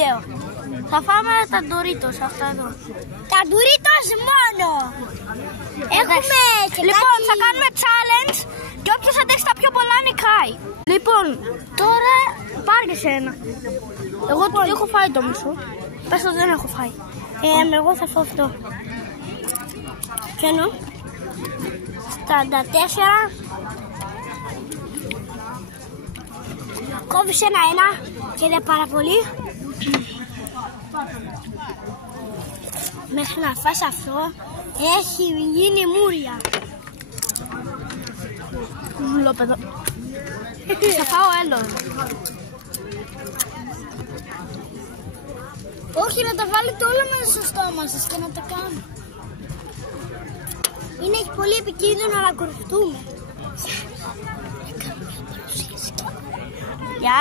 βίντεο. Θα φάμε τα Doritos, αυτά εδώ. Τα Doritos μόνο. Έχουμε και λοιπόν, κάτι... θα κάνουμε challenge και όποιος αντέξει τα πιο πολλά νικάει. Λοιπόν, τώρα πάρε και σένα. Εγώ το έχω φάει το μισό. Πες ότι δεν έχω φάει. Εγώ θα φάω αυτό. Και ενώ 44. Κόβεις ένα-ένα και δεν πάρα πολύ. Μέχρι να φας αυτό έχει γίνει μούρια. Βουλόπεδο. Θα φάω έλο. Όχι, να τα βάλετε όλα μέσα στο στόμα σας και να τα κάνουμε. Είναι πολύ επικίνδυνο να κορυφτούμε. Γεια.